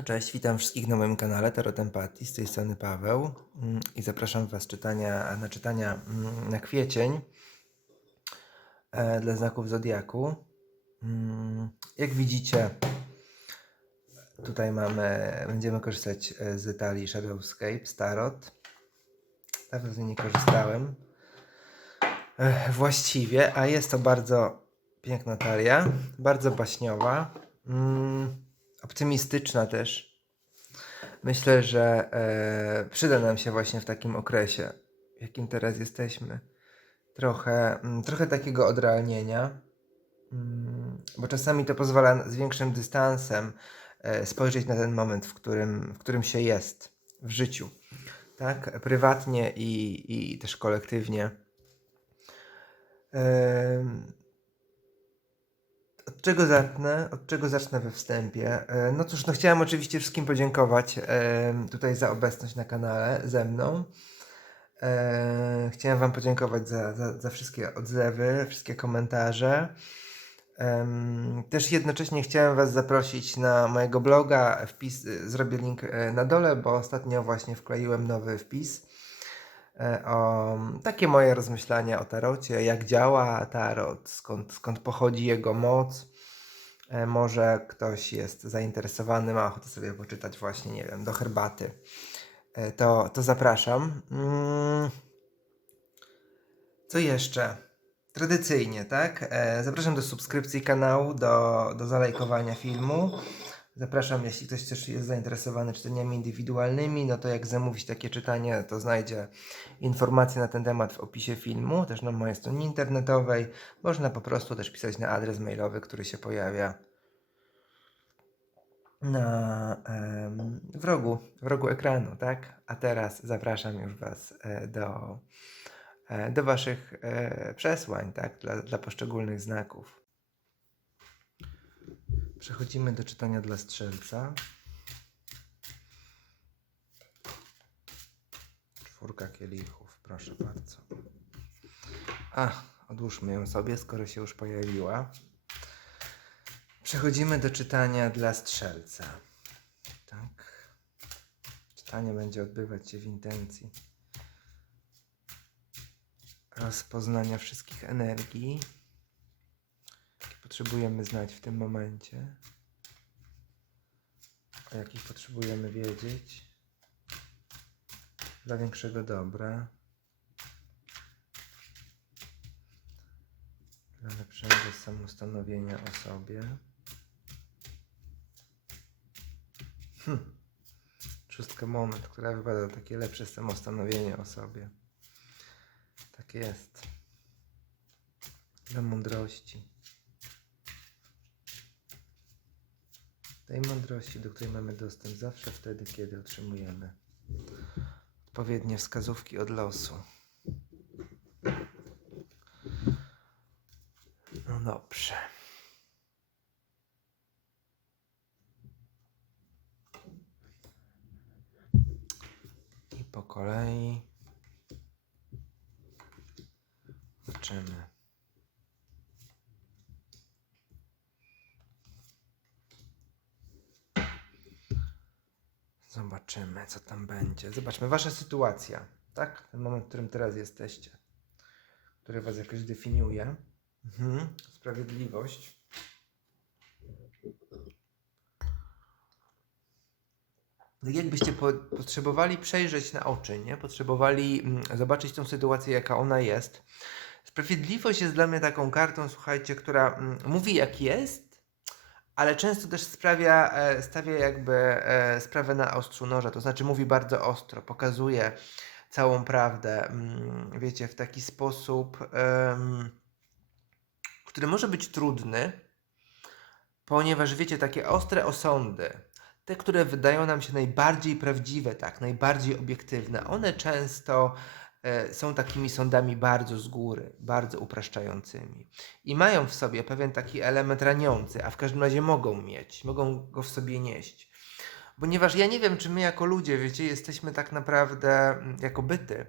No cześć, witam wszystkich na moim kanale Tarot Empatii, z tej strony Paweł mm, i zapraszam Was czytania, na czytania mm, na kwiecień e, dla znaków Zodiaku. Mm, Jak widzicie, tutaj mamy, będziemy korzystać e, z talii Shadowscape, Tarot. Dawno z niej nie korzystałem. E, Właściwie, a jest to bardzo piękna talia, bardzo baśniowa. Optymistyczna też. Myślę, że e, przyda nam się właśnie w takim okresie, w jakim teraz jesteśmy. Trochę, mm, trochę takiego odrealnienia, mm, bo czasami to pozwala z większym dystansem e, spojrzeć na ten moment, w którym, w którym się jest w życiu. Tak, prywatnie i, i też kolektywnie. Em, od czego zacznę? Od czego zacznę we wstępie? E, No cóż, no chciałem oczywiście wszystkim podziękować em, tutaj za obecność na kanale ze mną. E, Chciałem Wam podziękować za, za, za wszystkie odzewy, wszystkie komentarze. Też jednocześnie chciałem Was zaprosić na mojego bloga. Wpis, zrobię link e, na dole, bo ostatnio właśnie wkleiłem nowy wpis e, o takie moje rozmyślania o tarocie, jak działa tarot, skąd, skąd pochodzi jego moc. E, Może ktoś jest zainteresowany, ma ochotę sobie poczytać właśnie, nie wiem, do herbaty. E, To, to zapraszam. Mm. Co jeszcze? Tradycyjnie, tak? E, Zapraszam do subskrypcji kanału, do, do zalajkowania filmu. Zapraszam, jeśli ktoś też jest zainteresowany czytaniami indywidualnymi, no to jak zamówić takie czytanie, to znajdzie informacje na ten temat w opisie filmu, też na mojej stronie internetowej. Można po prostu też pisać na adres mailowy, który się pojawia na em, w rogu, w rogu ekranu, tak? A teraz zapraszam już Was e, do, e, do Waszych e, przesłań, tak? Dla, dla poszczególnych znaków. Przechodzimy do czytania dla strzelca. Czwórka kielichów, proszę bardzo. A, odłóżmy ją sobie, skoro się już pojawiła. Przechodzimy do czytania dla strzelca. Tak. Czytanie będzie odbywać się w intencji rozpoznania wszystkich energii, potrzebujemy znać w tym momencie, o jakich potrzebujemy wiedzieć dla większego dobra, dla lepszego samostanowienia o sobie. Hm. Szóstka moment, która wypada takie lepsze samostanowienie o sobie. Tak jest. Dla mądrości. Tej mądrości, do której mamy dostęp zawsze wtedy, kiedy otrzymujemy odpowiednie wskazówki od losu. No dobrze. I po kolei zobaczymy. Zobaczymy, co tam będzie. Zobaczmy, wasza sytuacja, tak? Ten moment, w którym teraz jesteście, który was jakoś definiuje. Mhm. Sprawiedliwość. Tak jakbyście po, potrzebowali przejrzeć na oczy, nie? Potrzebowali mm, zobaczyć tą sytuację, jaka ona jest. Sprawiedliwość jest dla mnie taką kartą, słuchajcie, która mm, mówi jak jest, ale często też sprawia, e, stawia jakby e, sprawę na ostrzu noża, to znaczy mówi bardzo ostro, pokazuje całą prawdę, mm, wiecie, w taki sposób, który może być trudny, ponieważ wiecie, takie ostre osądy, te, które wydają nam się najbardziej prawdziwe, tak, najbardziej obiektywne, one często są takimi sądami bardzo z góry, bardzo upraszczającymi. I mają w sobie pewien taki element raniący, a w każdym razie mogą mieć, mogą go w sobie nieść. Ponieważ ja nie wiem, czy my jako ludzie, wiecie, jesteśmy tak naprawdę, mm, jako byty,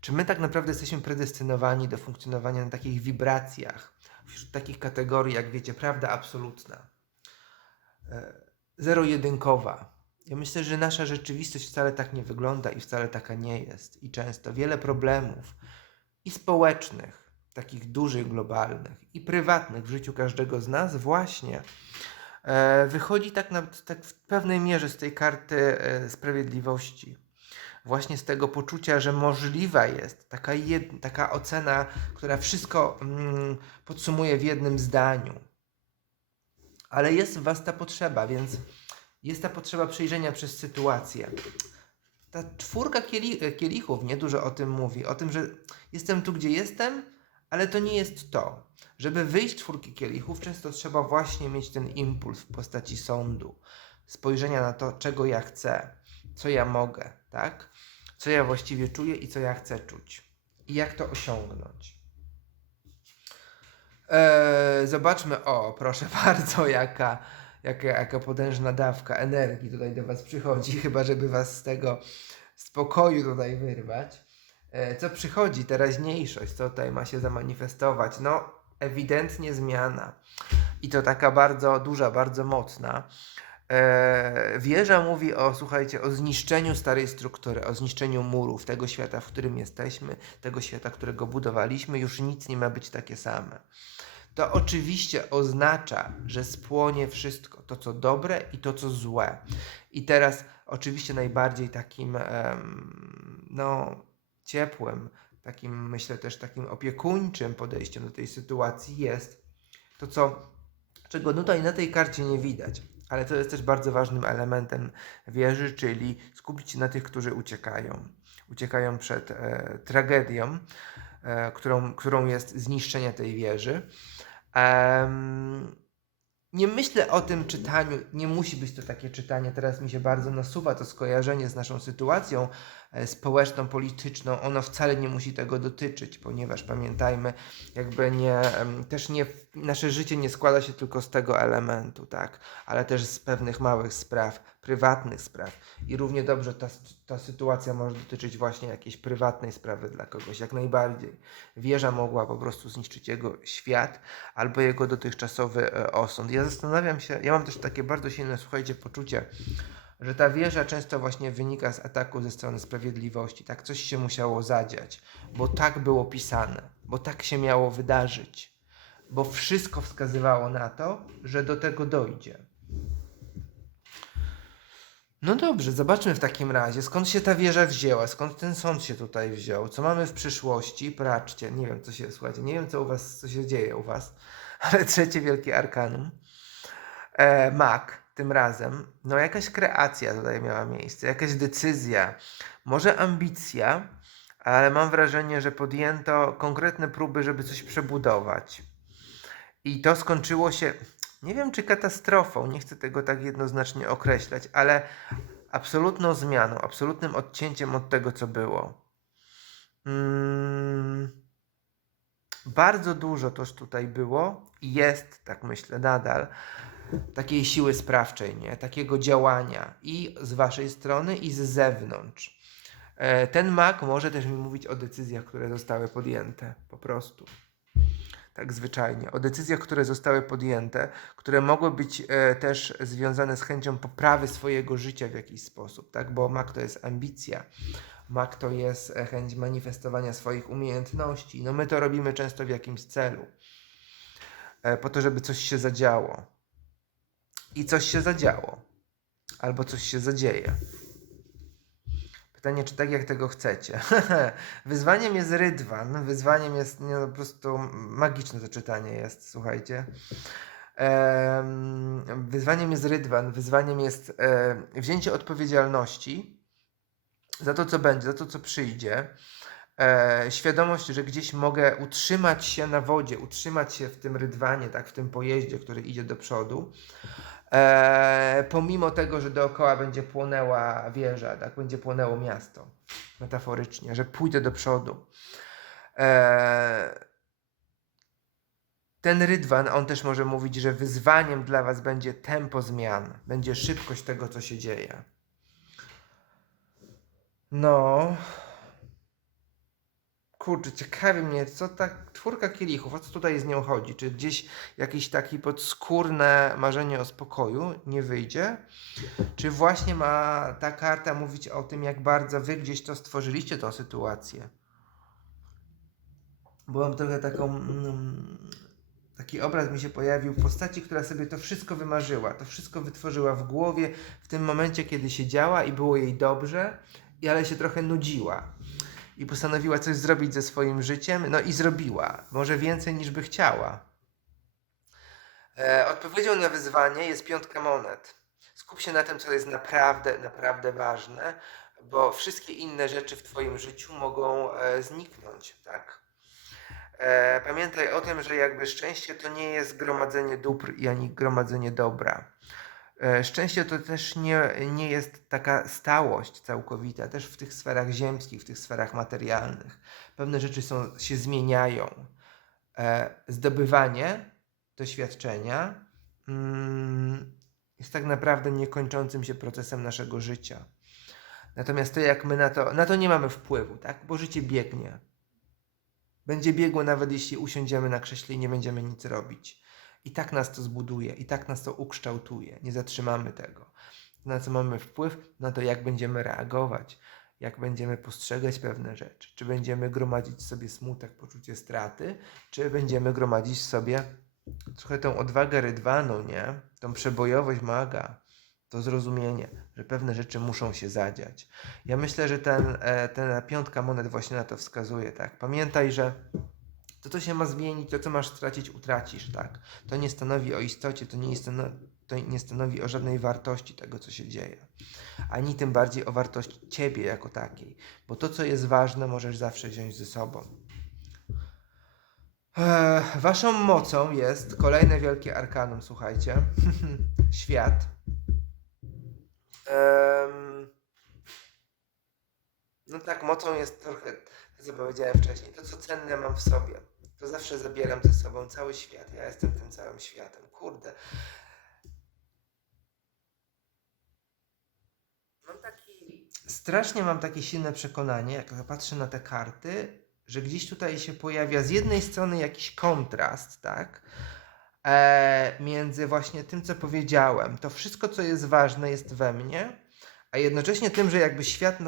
czy my tak naprawdę jesteśmy predestynowani do funkcjonowania na takich wibracjach, wśród takich kategorii, jak wiecie, prawda absolutna, e, zero-jedynkowa, Ja myślę, że nasza rzeczywistość wcale tak nie wygląda i wcale taka nie jest. I często wiele problemów i społecznych, takich dużych, globalnych, i prywatnych w życiu każdego z nas właśnie e, wychodzi tak, na, tak w pewnej mierze z tej karty e, sprawiedliwości. Właśnie z tego poczucia, że możliwa jest taka, jed, taka ocena, która wszystko mm, podsumuje w jednym zdaniu. Ale jest w Was ta potrzeba, więc jest ta potrzeba przejrzenia przez sytuację. Ta czwórka kieli, kielichów niedużo o tym mówi. O tym, że jestem tu, gdzie jestem, ale to nie jest to. Żeby wyjść czwórki kielichów, często trzeba właśnie mieć ten impuls w postaci sądu, spojrzenia na to, czego ja chcę, co ja mogę, tak? Co ja właściwie czuję i co ja chcę czuć. I jak to osiągnąć. Eee, zobaczmy, o, proszę bardzo, jaka, jaka, jaka potężna dawka energii tutaj do Was przychodzi, chyba żeby Was z tego spokoju tutaj wyrwać. E, co przychodzi, teraźniejszość, co tutaj ma się zamanifestować? No, ewidentnie zmiana. I to taka bardzo duża, bardzo mocna. E, wieża mówi o, słuchajcie, o zniszczeniu starej struktury, o zniszczeniu murów tego świata, w którym jesteśmy, tego świata, którego budowaliśmy. Już nic nie ma być takie same. To oczywiście oznacza, że spłonie wszystko, to co dobre i to co złe. I teraz, oczywiście, najbardziej takim, no, ciepłym, takim myślę też takim opiekuńczym podejściem do tej sytuacji jest to, co, czego tutaj na tej karcie nie widać, ale to jest też bardzo ważnym elementem wieży, czyli skupić się na tych, którzy uciekają. Uciekają przed e, tragedią, e, którą, którą jest zniszczenie tej wieży. Em, nie myślę o tym czytaniu, nie musi być to takie czytanie. Teraz mi się bardzo nasuwa to skojarzenie z naszą sytuacją społeczną, polityczną. Ono wcale nie musi tego dotyczyć, ponieważ pamiętajmy, jakby nie, też nie, nasze życie nie składa się tylko z tego elementu, tak, ale też z pewnych małych spraw, prywatnych spraw. I równie dobrze ta, ta sytuacja może dotyczyć właśnie jakiejś prywatnej sprawy dla kogoś, jak najbardziej. Wieża mogła po prostu zniszczyć jego świat albo jego dotychczasowy e, osąd. Ja zastanawiam się, ja mam też takie bardzo silne, słuchajcie, poczucie, że ta wieża często właśnie wynika z ataku ze strony sprawiedliwości. Tak coś się musiało zadziać, bo tak było pisane, bo tak się miało wydarzyć, bo wszystko wskazywało na to, że do tego dojdzie. No dobrze, zobaczmy w takim razie, skąd się ta wieża wzięła, skąd ten sąd się tutaj wziął, co mamy w przyszłości, praczcie, nie wiem co się, słuchajcie, nie wiem co u was, co się dzieje u was, ale trzecie wielkie arkanum, e, mak tym razem, no jakaś kreacja tutaj miała miejsce, jakaś decyzja, może ambicja, ale mam wrażenie, że podjęto konkretne próby, żeby coś przebudować. I to skończyło się, nie wiem czy katastrofą, nie chcę tego tak jednoznacznie określać, ale absolutną zmianą, absolutnym odcięciem od tego, co było. Mm, bardzo dużo też tutaj było i jest, tak myślę, nadal takiej siły sprawczej, nie? takiego działania i z waszej strony, i z zewnątrz. E, Ten mak może też mi mówić o decyzjach, które zostały podjęte, po prostu tak zwyczajnie, o decyzjach, które zostały podjęte, które mogły być e, też związane z chęcią poprawy swojego życia w jakiś sposób, tak? Bo mak to jest ambicja, mak to jest e, chęć manifestowania swoich umiejętności. No my to robimy często w jakimś celu, po to, żeby coś się zadziało. I coś się zadziało, albo coś się zadzieje. Pytanie, czy tak jak tego chcecie. Wyzwaniem jest rydwan. Wyzwaniem jest nie, po prostu magiczne to czytanie jest, słuchajcie. Em, wyzwaniem jest rydwan. Wyzwaniem jest e, wzięcie odpowiedzialności za to, co będzie, za to, co przyjdzie. E, świadomość, że gdzieś mogę utrzymać się na wodzie, utrzymać się w tym rydwanie, tak, w tym pojeździe, który idzie do przodu. E, pomimo tego, że dookoła będzie płonęła wieża, tak, będzie płonęło miasto, metaforycznie, że pójdę do przodu. E, ten rydwan, on też może mówić, że wyzwaniem dla Was będzie tempo zmian, będzie szybkość tego, co się dzieje. No, kurczę, ciekawi mnie, co ta czwórka kielichów, o co tutaj z nią chodzi? Czy gdzieś jakieś takie podskórne marzenie o spokoju nie wyjdzie? Czy właśnie ma ta karta mówić o tym, jak bardzo wy gdzieś to stworzyliście, tą sytuację? Bo mam trochę taką. Mm, taki obraz mi się pojawił postaci, która sobie to wszystko wymarzyła, to wszystko wytworzyła w głowie w tym momencie, kiedy siedziała i było jej dobrze, ale się trochę nudziła. I postanowiła coś zrobić ze swoim życiem, no i zrobiła. Może więcej niż by chciała. E, odpowiedzią na wyzwanie jest piątka monet. Skup się na tym, co jest naprawdę, naprawdę ważne, bo wszystkie inne rzeczy w Twoim życiu mogą e, zniknąć, tak? E, pamiętaj o tym, że jakby szczęście to nie jest gromadzenie dóbr i ani gromadzenie dobra. E, szczęście to też nie, nie jest taka stałość całkowita, też w tych sferach ziemskich, w tych sferach materialnych. Pewne rzeczy są, się zmieniają. E, zdobywanie doświadczenia mm, jest tak naprawdę niekończącym się procesem naszego życia. Natomiast to, jak my na to, na to nie mamy wpływu, tak? Bo życie biegnie. Będzie biegło nawet jeśli usiądziemy na krześle i nie będziemy nic robić. I tak nas to zbuduje, i tak nas to ukształtuje. Nie zatrzymamy tego. Na co mamy wpływ? Na to, jak będziemy reagować, jak będziemy postrzegać pewne rzeczy. Czy będziemy gromadzić sobie smutek, poczucie straty, czy będziemy gromadzić sobie trochę tą odwagę rydwaną, nie? Tą przebojowość maga, to zrozumienie, że pewne rzeczy muszą się zadziać. Ja myślę, że ten, e, ten piątka monet właśnie na to wskazuje, tak? Pamiętaj, że to, co się ma zmienić, to, co masz stracić, utracisz, tak? To nie stanowi o istocie, to nie, stanowi, to nie stanowi o żadnej wartości tego, co się dzieje. Ani tym bardziej o wartości ciebie jako takiej. Bo to, co jest ważne, możesz zawsze wziąć ze sobą. Eee, waszą mocą jest kolejne wielkie arkanum, słuchajcie. Świat. No tak, mocą jest trochę, co powiedziałem wcześniej, to co cenne mam w sobie. To zawsze zabieram ze sobą cały świat. Ja jestem tym całym światem. Kurde. Mam taki. Strasznie mam takie silne przekonanie, jak patrzę na te karty, że gdzieś tutaj się pojawia z jednej strony jakiś kontrast, tak? E, między właśnie tym, co powiedziałem. To wszystko, co jest ważne, jest we mnie, a jednocześnie tym, że jakby świat,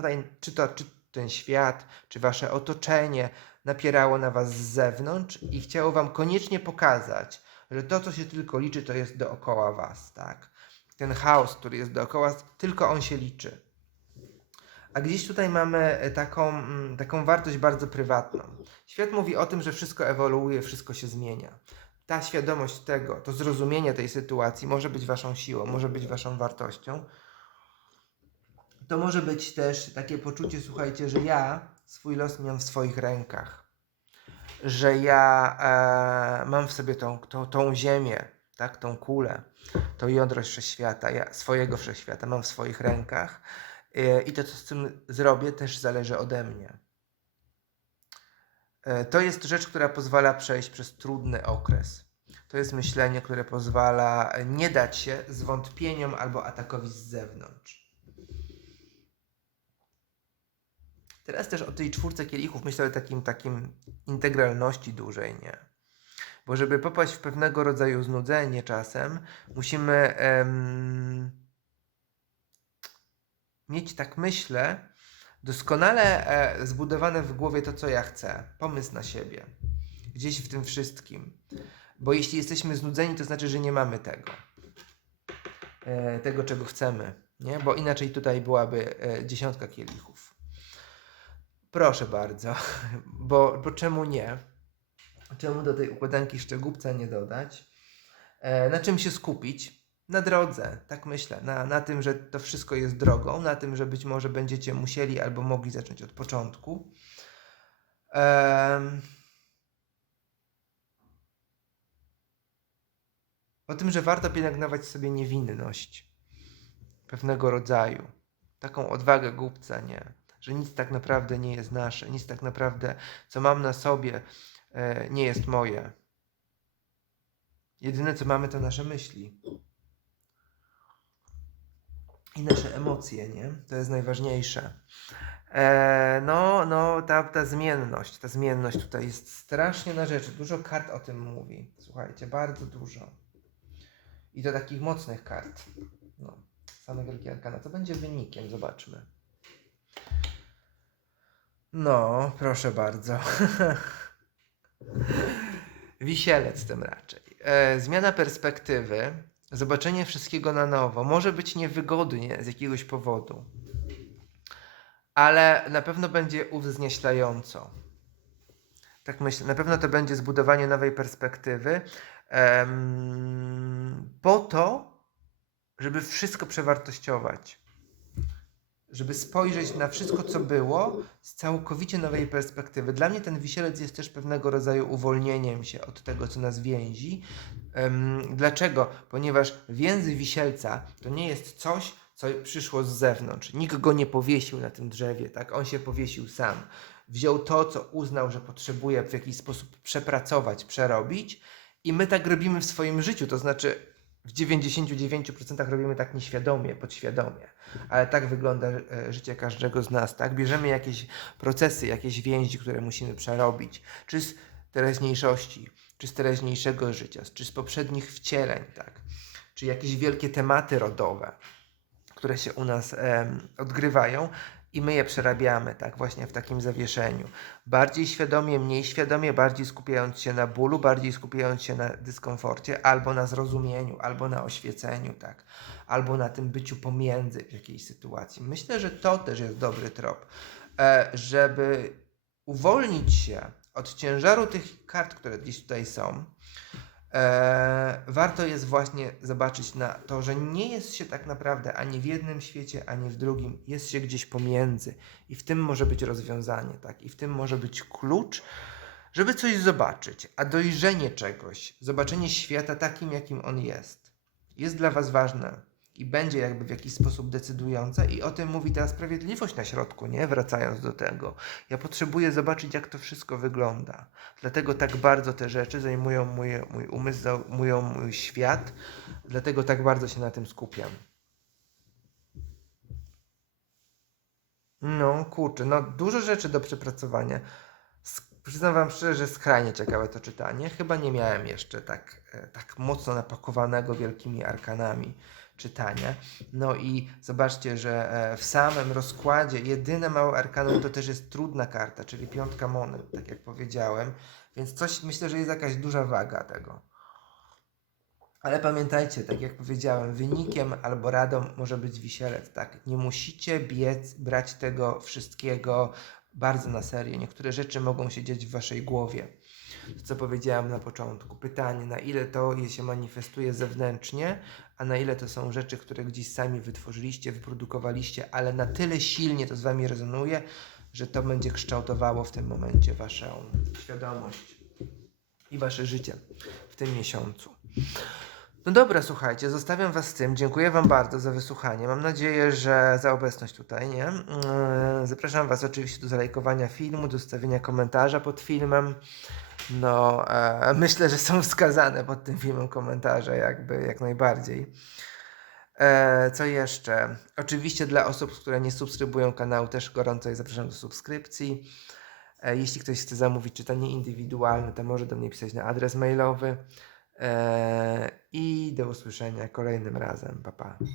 czy to czy ten świat, czy wasze otoczenie napierało na was z zewnątrz i chciało wam koniecznie pokazać, że to, co się tylko liczy, to jest dookoła was, tak? Ten chaos, który jest dookoła, tylko on się liczy. A gdzieś tutaj mamy e, taką, mm, taką wartość bardzo prywatną. Świat mówi o tym, że wszystko ewoluuje, wszystko się zmienia. Ta świadomość tego, to zrozumienie tej sytuacji może być waszą siłą, może być waszą wartością. To może być też takie poczucie, słuchajcie, że ja swój los mam w swoich rękach. Że ja e, mam w sobie tą, tą, tą ziemię, tak, tą kulę, to jądro wszechświata, ja swojego wszechświata mam w swoich rękach e, i to, co z tym zrobię, też zależy ode mnie. E, to jest rzecz, która pozwala przejść przez trudny okres. To jest myślenie, które pozwala nie dać się zwątpieniom albo atakowi z zewnątrz. Teraz też o tej czwórce kielichów myślę o takim, takim integralności dużej, nie? Bo żeby popaść w pewnego rodzaju znudzenie czasem, musimy em, mieć, tak myślę, doskonale e, zbudowane w głowie to, co ja chcę. Pomysł na siebie. Gdzieś w tym wszystkim. Bo jeśli jesteśmy znudzeni, to znaczy, że nie mamy tego. E, tego, czego chcemy. Nie? Bo inaczej tutaj byłaby e, dziesiątka kielichów. Proszę bardzo, bo, bo czemu nie? Czemu do tej układanki szczegółca nie dodać? E, na czym się skupić? Na drodze, tak myślę. Na, na tym, że to wszystko jest drogą, na tym, że być może będziecie musieli albo mogli zacząć od początku. Ehm, o tym, że warto pielęgnować sobie niewinność pewnego rodzaju. Taką odwagę głupca, nie? Że nic tak naprawdę nie jest nasze, nic tak naprawdę, co mam na sobie, e, nie jest moje. Jedyne, co mamy, to nasze myśli. I nasze emocje, nie? To jest najważniejsze. E, no, no, ta, ta zmienność, ta zmienność tutaj jest strasznie na rzeczy. Dużo kart o tym mówi. Słuchajcie, bardzo dużo. I to takich mocnych kart. No, same wielkie arkana. Co będzie wynikiem? Zobaczmy. No, proszę bardzo. Wisielec tym raczej. E, zmiana perspektywy, zobaczenie wszystkiego na nowo. Może być niewygodnie z jakiegoś powodu, ale na pewno będzie uwznieślająco. Tak myślę. Na pewno to będzie zbudowanie nowej perspektywy po to, żeby wszystko przewartościować żeby spojrzeć na wszystko, co było z całkowicie nowej perspektywy. Dla mnie ten wisielec jest też pewnego rodzaju uwolnieniem się od tego, co nas więzi. Dlaczego? Ponieważ więzy wisielca to nie jest coś, co przyszło z zewnątrz. Nikt go nie powiesił na tym drzewie, tak? On się powiesił sam. Wziął to, co uznał, że potrzebuje w jakiś sposób przepracować, przerobić i my tak robimy w swoim życiu, to znaczy w 99% robimy tak nieświadomie, podświadomie, ale tak wygląda e, życie każdego z nas, tak? Bierzemy jakieś procesy, jakieś więzi, które musimy przerobić, czy z teraźniejszości, czy z teraźniejszego życia, czy z poprzednich wcieleń, tak? Czy jakieś wielkie tematy rodowe, które się u nas em, odgrywają i my je przerabiamy, tak, właśnie w takim zawieszeniu. Bardziej świadomie, mniej świadomie, bardziej skupiając się na bólu, bardziej skupiając się na dyskomforcie, albo na zrozumieniu, albo na oświeceniu, tak, albo na tym byciu pomiędzy w jakiejś sytuacji. Myślę, że to też jest dobry trop, e, żeby uwolnić się od ciężaru tych kart, które gdzieś tutaj są, warto jest właśnie zobaczyć na to, że nie jest się tak naprawdę ani w jednym świecie, ani w drugim, jest się gdzieś pomiędzy. I w tym może być rozwiązanie, tak? I w tym może być klucz, żeby coś zobaczyć, a dojrzenie czegoś, zobaczenie świata takim, jakim on jest, jest dla Was ważne i będzie jakby w jakiś sposób decydujące i o tym mówi ta sprawiedliwość na środku, nie? Wracając do tego. Ja potrzebuję zobaczyć, jak to wszystko wygląda. Dlatego tak bardzo te rzeczy zajmują mój, mój umysł, zajmują mój świat, dlatego tak bardzo się na tym skupiam. No, kurczę, no dużo rzeczy do przepracowania. Przyznam Wam szczerze, że skrajnie ciekawe to czytanie. Chyba nie miałem jeszcze tak, e, tak mocno napakowanego wielkimi arkanami czytania. No i zobaczcie, że e, w samym rozkładzie jedyne małe arkanum to też jest trudna karta, czyli piątka monet, tak jak powiedziałem. Więc coś, myślę, że jest jakaś duża waga tego. Ale pamiętajcie, tak jak powiedziałem, wynikiem albo radą może być wisielec, tak? Nie musicie biec, brać tego wszystkiego bardzo na serio. Niektóre rzeczy mogą się dziać w waszej głowie. Co powiedziałem na początku. Pytanie, na ile to się manifestuje zewnętrznie, a na ile to są rzeczy, które gdzieś sami wytworzyliście, wyprodukowaliście, ale na tyle silnie to z wami rezonuje, że to będzie kształtowało w tym momencie waszą świadomość i wasze życie w tym miesiącu. No dobra, słuchajcie, zostawiam Was z tym. Dziękuję Wam bardzo za wysłuchanie. Mam nadzieję, że za obecność tutaj, nie? Yy, Zapraszam Was oczywiście do zalajkowania filmu, do zostawienia komentarza pod filmem. No, e, myślę, że są wskazane pod tym filmem komentarze, jakby jak najbardziej. E, co jeszcze? Oczywiście dla osób, które nie subskrybują kanału, też gorąco je zapraszam do subskrypcji. E, jeśli ktoś chce zamówić czytanie indywidualne, to może do mnie pisać na adres mailowy. E, I do usłyszenia kolejnym razem. Pa, pa.